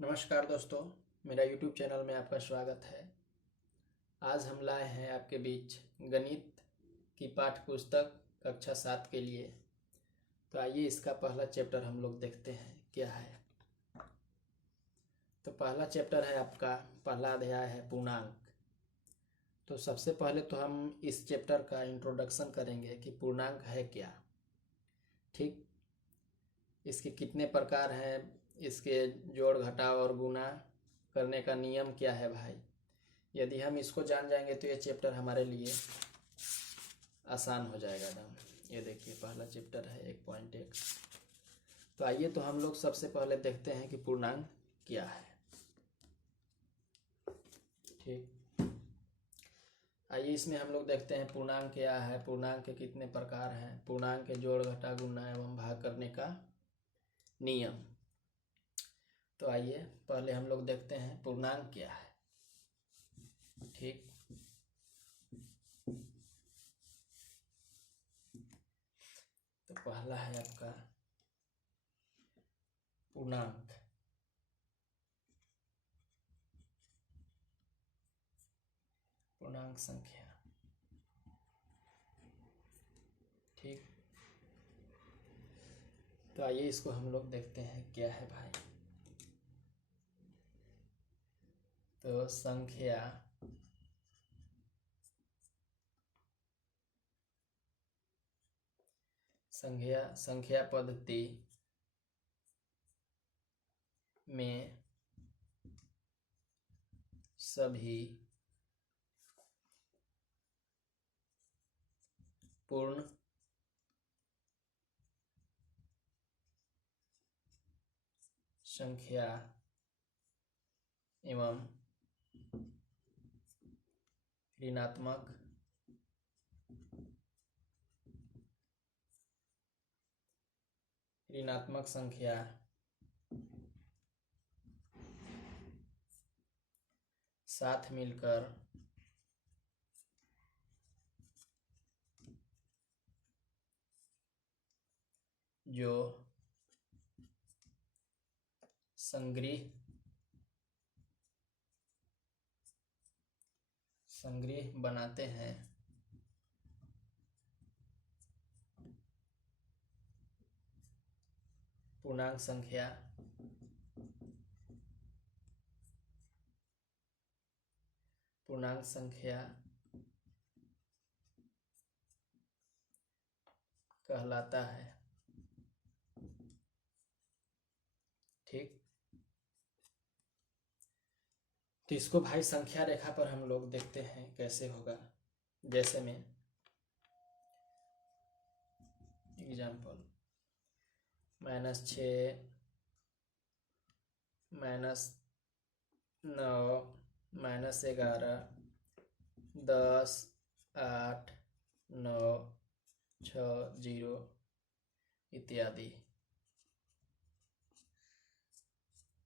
नमस्कार दोस्तों, मेरा YouTube चैनल में आपका स्वागत है। आज हम लाए हैं आपके बीच गणित की पाठ्य पुस्तक कक्षा 7 के लिए। तो आइए इसका पहला चैप्टर हम लोग देखते हैं क्या है। तो पहला चैप्टर है आपका, पहला अध्याय है पूर्णांक। तो सबसे पहले तो हम इस चैप्टर का इंट्रोडक्शन करेंगे कि पूर्णांक है क्या। ठीक, इसके कितने प्रकार हैं, इसके जोड़ घटाव और गुणा करने का नियम क्या है भाई। यदि हम इसको जान जाएंगे तो ये चैप्टर हमारे लिए आसान हो जाएगा एकदम। ये देखिए पहला चैप्टर है 1.1। तो आइए तो हम लोग सबसे पहले देखते हैं कि पूर्णांक क्या है। ठीक, आइए इसमें हम लोग देखते हैं पूर्णांक क्या है, पूर्णांक के कितने प्रकार हैं, पूर्णांक के जोड़ घटा गुणा एवं भाग करने का नियम। तो आइए पहले हम लोग देखते हैं पूर्णांक क्या है। ठीक, तो पहला है आपका पूर्णांक। पूर्णांक संख्या। ठीक, तो आइए इसको हम लोग देखते हैं क्या है भाई। तो संख्या पद्धति में सभी पूर्ण संख्या एवं ऋणात्मक संख्या साथ मिलकर जो संग्रह बनाते हैं पूर्णांक संख्या कहलाता है। ठीक, तो इसको भाई संख्या रेखा पर हम लोग देखते हैं कैसे होगा। जैसे में एग्जाम्पल -6, -9, -11, 10, 8, 9, 6, 0 इत्यादि।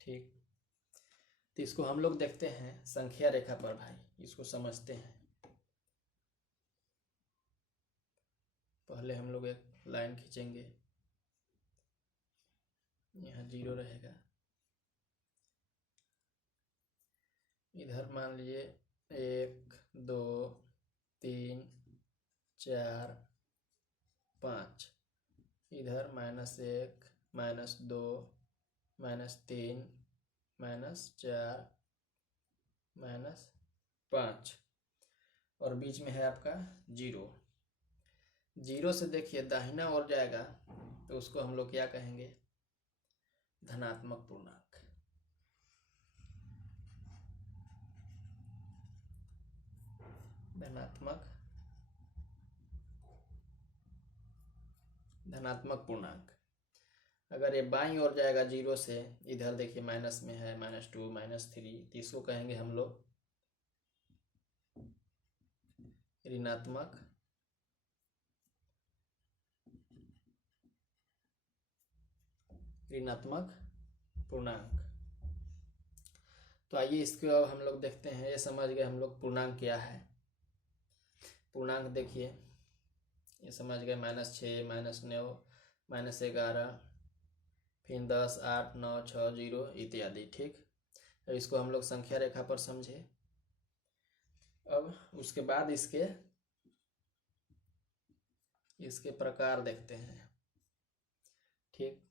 ठीक, तो इसको हम लोग देखते हैं संख्या रेखा पर भाई, इसको समझते हैं। पहले हम लोग एक लाइन खींचेंगे, यहाँ 0 रहेगा। इधर मान लीजिए 1, 2, 3, 4, 5, इधर -1, -2, -3, -4, -5 और बीच में है आपका 0। 0 से देखिए दाहिना ओर जाएगा तो उसको हम लोग क्या कहेंगे, धनात्मक पूर्णांक। धनात्मक पूर्णांक। अगर ये बाईं ओर जाएगा 0 से, इधर देखिए माइनस में है, -2, -3, तो इसको कहेंगे हम लोग ऋणात्मक पूर्णांक। तो आइए इसको अब हम लोग देखते हैं। ये समझ गए हम लोग पूर्णांक क्या है। पूर्णांक देखिए, ये समझ गए -6, -9, -11, फिर 10, 8, 9, 6, 0 इत्यादि। ठीक, अब इसको हम लोग संख्या रेखा पर समझे। अब उसके बाद इसके प्रकार देखते हैं। ठीक,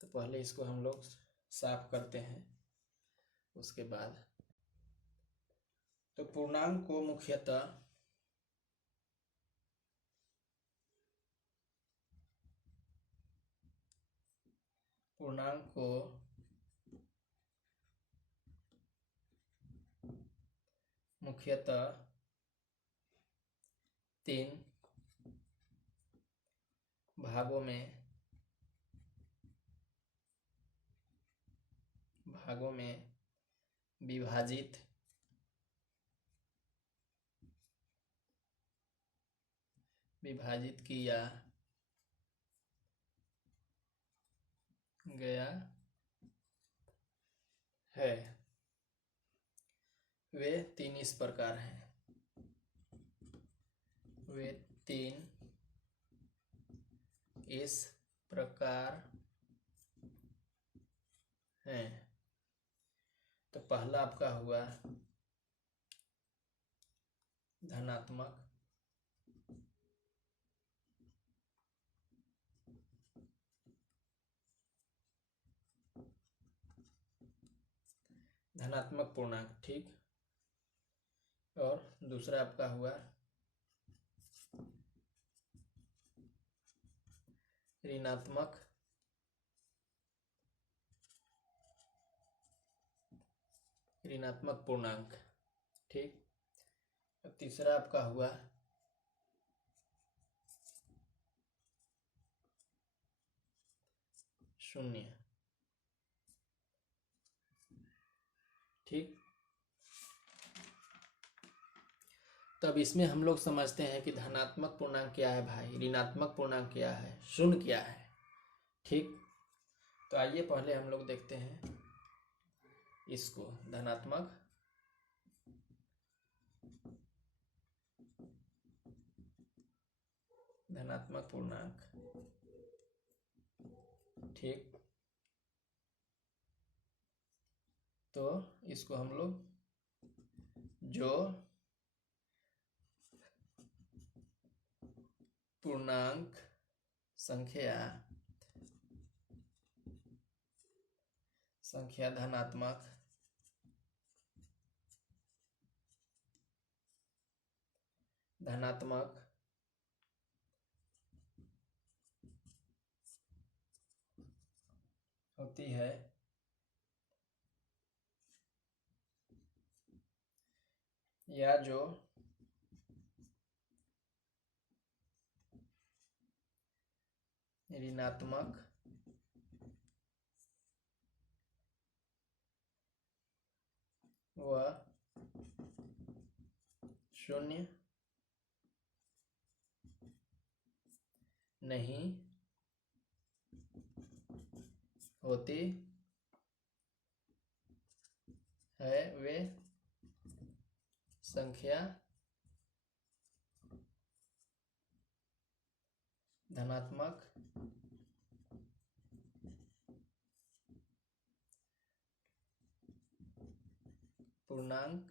तो पहले इसको हम लोग साफ करते हैं। उसके बाद तो पूर्णांक को मुख्यतः तीन भागों में विभाजित किया गया है। वे तीन इस प्रकार हैं। हैं। तो पहला आपका हुआ धनात्मक पूर्णांक। ठीक, और दूसरा आपका हुआ ऋणात्मक पूर्णांक। ठीक, और तीसरा आपका हुआ शून्य। ठीक, तब इसमें हम लोग समझते हैं कि धनात्मक पूर्णांक क्या है भाई, ऋणात्मक पूर्णांक क्या है, शून्य क्या है। ठीक, तो आइए पहले हम लोग देखते हैं इसको। धनात्मक पूर्णांक। ठीक, तो इसको हम लोग जो पूर्णांक संख्या धनात्मक होती है, या जो ऋणात्मक व शून्य नहीं होती है, वे संख्या धनात्मक पूर्णांक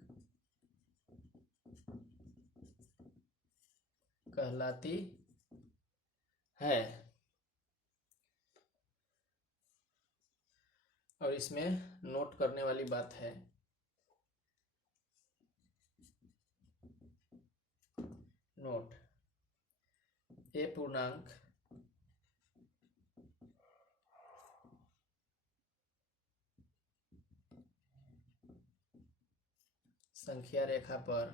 कहलाती है। और इसमें नोट करने वाली बात है, नोट, ये पूर्णांक संख्या रेखा पर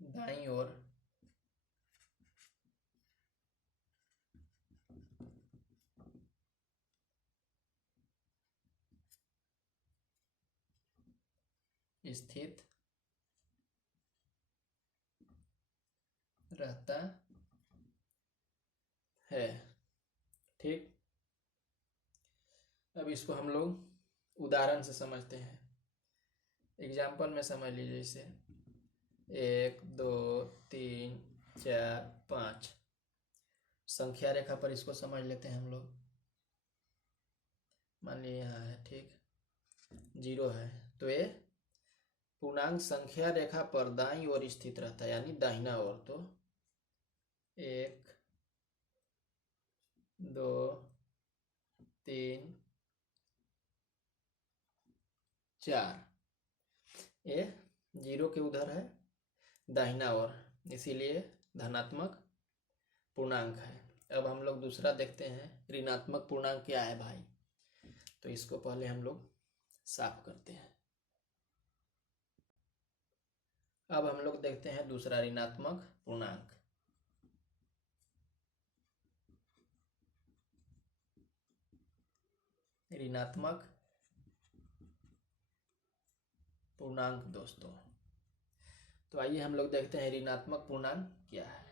दाईं ओर स्थित रहता है। ठीक, अब इसको हम लोग उदाहरण से समझते हैं। एग्जाम्पल में समझ लीजिए, जैसे 1, 2, 3, 4 5। संख्या रेखा पर इसको समझ लेते हैं हम लोग। मान लीजिए यहाँ है, ठीक, 0 है, तो ये पूर्णांक संख्या रेखा पर दाईं ओर स्थित रहता है, यानी दाहिना ओर। तो 1 2 3 4, ये 0 के उधर है, दाहिना ओर, इसीलिए धनात्मक पूर्णांक है। अब हम लोग दूसरा देखते हैं, ऋणात्मक पूर्णांक क्या है भाई। तो इसको पहले हम लोग साफ करते हैं। अब हम लोग देखते हैं दूसरा ऋणात्मक पूर्णांक। ऋणात्मक पूर्णांक दोस्तों, तो आइए हम लोग देखते हैं ऋणात्मक पूर्णांक क्या है।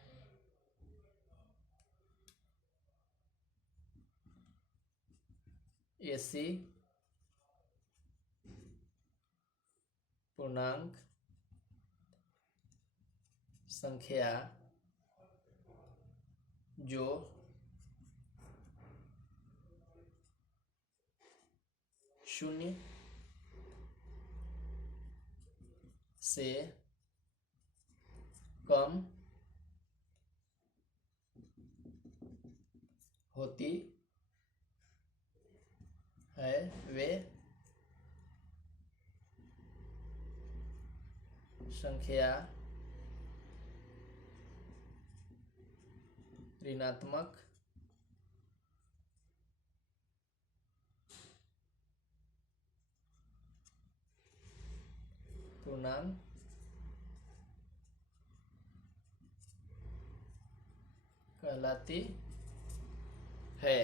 ऐसी पूर्णांक संख्या जो शून्य से कम होती है वे संख्या ऋणात्मक पूर्णांक कहलाती है।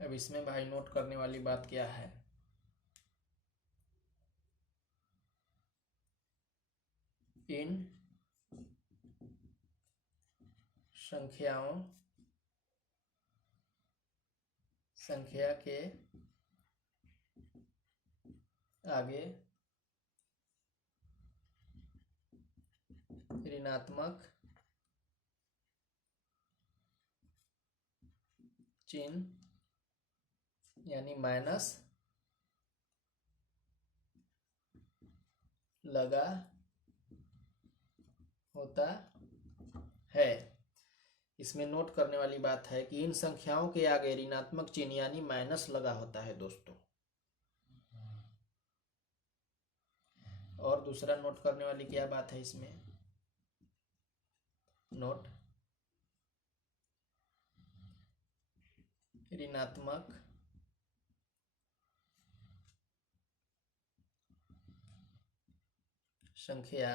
अब इसमें भाई नोट करने वाली बात क्या है, इन संख्या के आगे ऋणात्मक चिन्ह यानी माइनस लगा होता है। इसमें नोट करने वाली बात है कि इन संख्याओं के आगे ऋणात्मक चिन्ह यानी माइनस लगा होता है दोस्तों। और दूसरा नोट करने वाली क्या बात है इसमें, नोट ऋणात्मक संख्या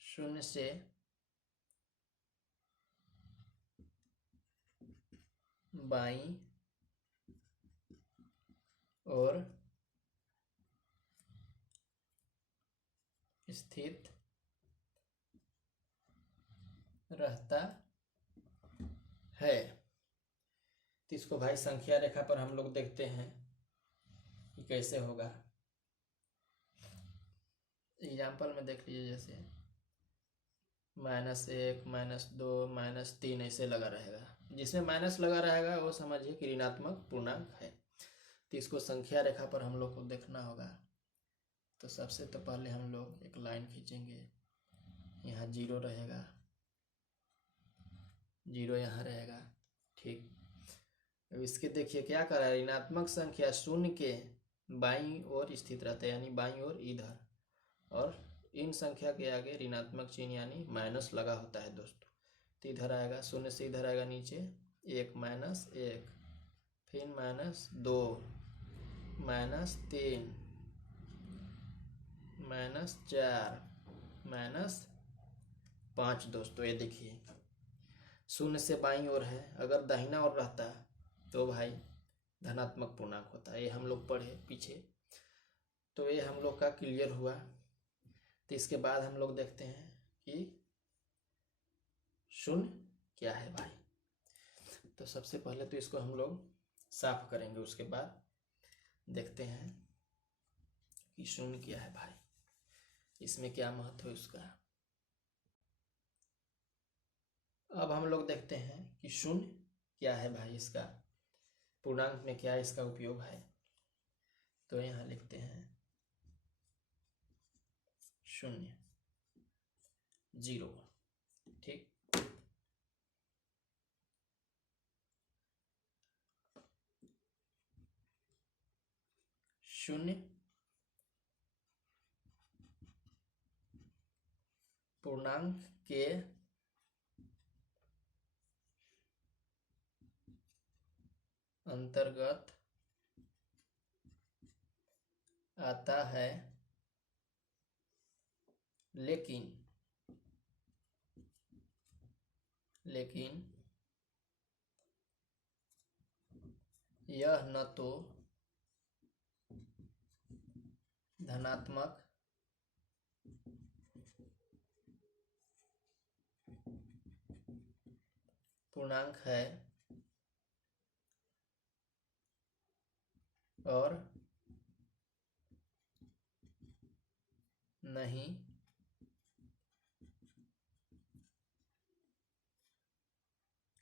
शून्य से बाईं ओर स्थित रहता है। तो इसको भाई संख्या रेखा पर हम लोग देखते हैं कि कैसे होगा। एग्जाम्पल में देख लीजिए, जैसे -1 -2 -3 ऐसे लगा रहेगा। जिसमें माइनस लगा रहेगा वो समझिए कि ऋणात्मक पूर्णांक है। तो इसको संख्या रेखा पर हम लोग को देखना होगा। तो सबसे तो पहले हम लोग एक लाइन खींचेंगे, यहाँ 0 रहेगा, 0 यहाँ रहेगा, ठीक। अब इसके देखिए क्या कर रहा है, ऋणात्मक संख्या शून्य के बाईं ओर स्थित रहता है, यानी बाईं ओर इधर, और इन संख्या के आगे ऋणात्मक चिन्ह यानी माइनस लगा होता है दोस्तों। तो इधर आएगा, शून्य से इधर आएगा नीचे 1 -1, फिर -2 -3 -4 -5 दोस्तों। ये देखिए शून्य से बाईं ओर है, अगर दाहिना ओर रहता तो भाई धनात्मक पूर्णांक होता है। ये हम लोग पढ़े पीछे, तो ये हम लोग का क्लियर हुआ। तो इसके बाद हम लोग देखते हैं कि शून्य क्या है भाई। तो सबसे पहले तो इसको हम लोग साफ करेंगे, उसके बाद देखते हैं कि शून्य क्या है भाई, इसमें क्या महत्व है उसका। अब हम लोग देखते हैं कि शून्य क्या है भाई, इसका पूर्णांक में क्या इसका उपयोग है। तो यहाँ लिखते हैं शून्य, जीरो। ठीक, शून्य पूर्णांक के अंतर्गत आता है, लेकिन यह न तो धनात्मक पूर्णांक है और नहीं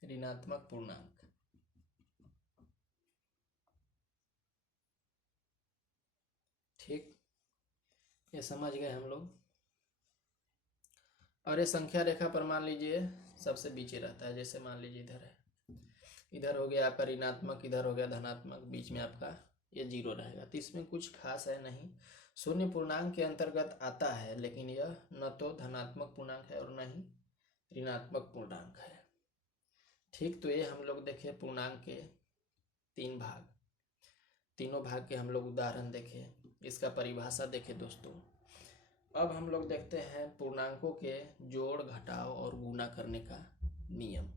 ऋणात्मक पूर्णांक। ठीक, ये समझ गए हम लोग। और ये संख्या रेखा पर मान लीजिए सबसे बीचे रहता है, जैसे मान लीजिए इधर है, इधर हो गया आपका ऋणात्मक, इधर हो गया धनात्मक, बीच में आपका ये जीरो रहेगा। तो इसमें कुछ खास है नहीं, शून्य पूर्णांक के अंतर्गत आता है, लेकिन यह न तो धनात्मक पूर्णांक है और न ही ऋणात्मक पूर्णांक है। ठीक, तो ये हम लोग देखे पूर्णांक के तीन भाग, तीनों भाग के हम लोग उदाहरण देखे, इसका परिभाषा देखे दोस्तों। अब हम लोग देखते हैं पूर्णांकों के जोड़, घटाव और गुणा करने का नियम।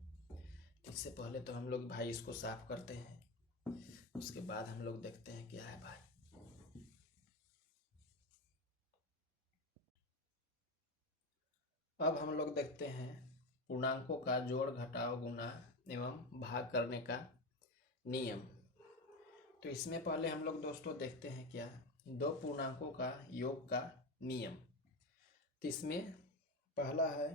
इससे पहले तो हम लोग भाई इसको साफ करते हैं, उसके बाद हम लोग देखते हैं क्या है भाई। अब हम लोग देखते हैं पूर्णांकों का जोड़, घटाव, गुणा एवं भाग करने का नियम। तो इसमें पहले हम लोग दोस्तों देखते हैं क्या, दो पूर्णांकों का योग का नियम। तो इसमें पहला है,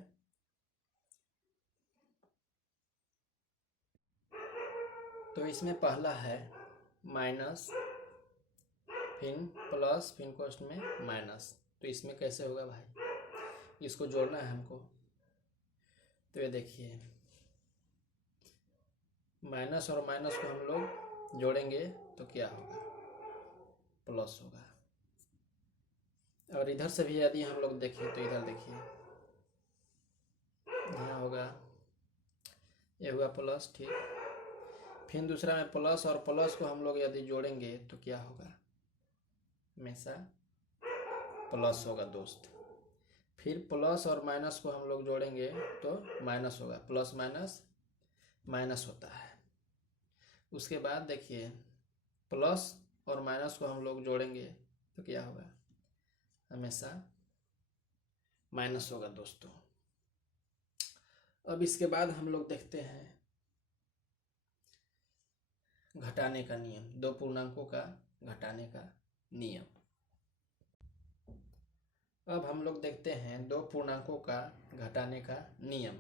तो इसमें पहला है माइनस, फिर प्लस, फिर कोष्ठ में माइनस। तो इसमें कैसे होगा भाई, इसको जोड़ना है हमको। तो ये देखिए माइनस और माइनस को हम लोग जोड़ेंगे तो क्या होगा, प्लस होगा। और इधर से भी यदि हम लोग देखें तो इधर देखिए यहाँ होगा, ये हुआ प्लस। ठीक, फिर दूसरा में प्लस, और प्लस को हम लोग यदि जोड़ेंगे तो क्या होगा, हमेशा प्लस होगा दोस्त। फिर प्लस और माइनस को हम लोग जोड़ेंगे तो माइनस होगा, प्लस माइनस माइनस होता है। उसके बाद देखिए प्लस और माइनस को हम लोग जोड़ेंगे तो क्या होगा, हमेशा माइनस होगा दोस्तों। अब इसके बाद हम लोग देखते हैं घटाने का नियम, दो पूर्णांकों का घटाने का नियम। अब हम लोग देखते हैं दो पूर्णांकों का घटाने का नियम।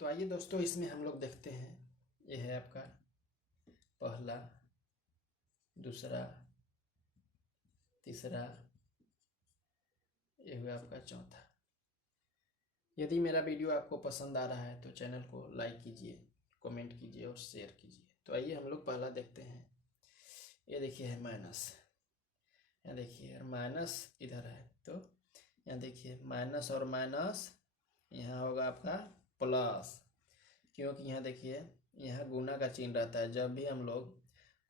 तो आइए दोस्तों इसमें हम लोग देखते हैं, यह है आपका पहला, दूसरा, तीसरा, यह हुआ आपका चौथा। यदि मेरा वीडियो आपको पसंद आ रहा है तो चैनल को लाइक कीजिए, कमेंट कीजिए और शेयर कीजिए। तो आइए हम लोग पहला देखते हैं, ये देखिए है माइनस, यहाँ देखिए माइनस इधर है, तो यहाँ देखिए माइनस और माइनस, यहाँ होगा आपका प्लस, क्योंकि यहाँ देखिए यहाँ गुना का चिन्ह रहता है। जब भी हम लोग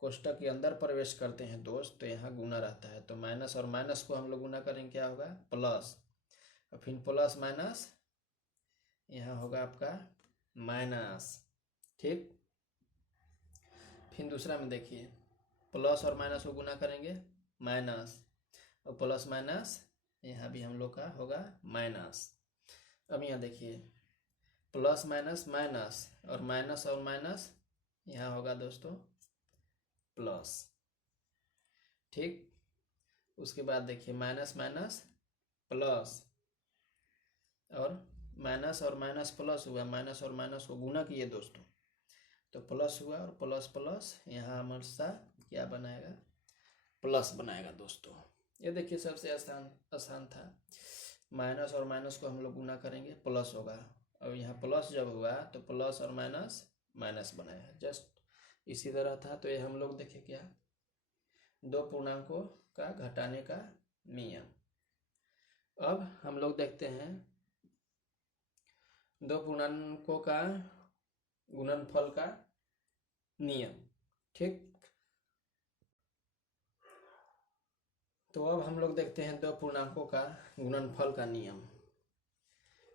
कोष्ठक के अंदर प्रवेश करते हैं दोस्त तो यहाँ गुना रहता है, तो माइनस और माइनस को हम लोग गुना करेंगे, क्या होगा, प्लस, और फिर प्लस माइनस, यहाँ होगा आपका माइनस। ठीक, फिर दूसरा में देखिए प्लस और माइनस को गुना करेंगे, माइनस, और प्लस माइनस यहाँ भी हम लोग का होगा माइनस। अब यहाँ देखिए प्लस माइनस माइनस, और माइनस यहाँ होगा दोस्तों प्लस। ठीक। उसके बाद देखिए माइनस माइनस प्लस, और माइनस प्लस हुआ, माइनस और माइनस को गुना किए दोस्तों, तो प्लस हुआ, और प्लस प्लस यहाँ हमेशा क्या बनाएगा, प्लस बनाएगा दोस्तों। ये देखिए सबसे आसान आसान था। माइनस और माइनस को हम लोग गुना करेंगे, प्लस होगा, और यहाँ प्लस जब हुआ तो प्लस और माइनस माइनस बनाया, जस्ट इसी तरह था। तो ये हम लोग देखे क्या, दो पूर्णांकों का घटाने का नियम। अब हम लोग देखते हैं दो पूर्णांकों का गुणनफल का नियम। ठीक, तो अब हम लोग देखते हैं दो पूर्णांकों का गुणनफल का नियम।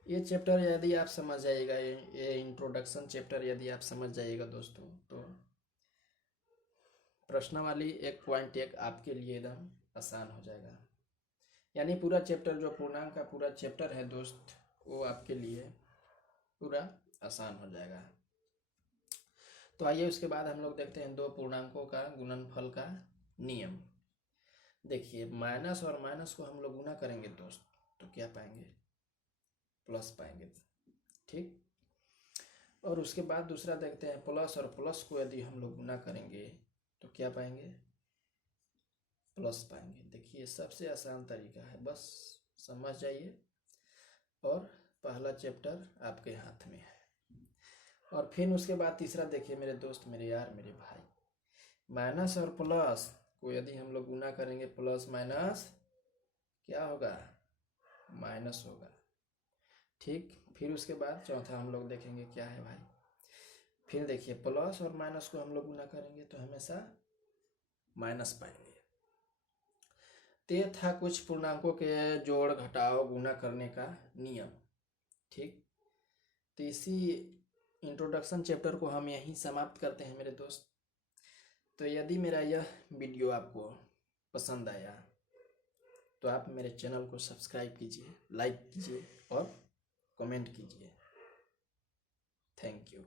ये चैप्टर यदि आप समझ जाइएगा, ये इंट्रोडक्शन चैप्टर यदि आप समझ जाइएगा दोस्तों, तो प्रश्नावली 1.1 आपके लिए एकदम आसान हो जाएगा। यानी पूरा चैप्टर, जो पूर्णांक का पूरा चैप्टर है दोस्त, वो आपके लिए पूरा आसान हो जाएगा। तो आइए उसके बाद हम लोग देखते हैं दो पूर्णांकों का गुणनफल का नियम। देखिए माइनस और माइनस को हम लोग गुना करेंगे दोस्त, तो क्या पाएंगे, प्लस पाएंगे। ठीक, और उसके बाद दूसरा देखते हैं प्लस और प्लस को यदि हम लोग गुना करेंगे तो क्या पाएंगे, प्लस पाएंगे। देखिए सबसे आसान तरीका है, बस समझ जाइए, और पहला चैप्टर आपके हाथ में है। और फिर उसके बाद तीसरा देखिए मेरे दोस्त, मेरे यार, मेरे भाई, माइनस और प्लस को यदि हम लोग गुना करेंगे, प्लस माइनस क्या होगा, माइनस होगा। ठीक, फिर उसके बाद चौथा हम लोग देखेंगे क्या है भाई, फिर देखिए प्लस और माइनस को हम लोग गुना करेंगे तो हमेशा माइनस पाएंगे। तो ये था कुछ पूर्णांकों के जोड़ घटाव गुना करने का नियम। ठीक, तो इसी इंट्रोडक्शन चैप्टर को हम यहीं समाप्त करते हैं मेरे दोस्त। तो यदि मेरा यह वीडियो आपको पसंद आया तो आप मेरे चैनल को सब्सक्राइब कीजिए, लाइक कीजिए और कमेंट कीजिए। Thank you.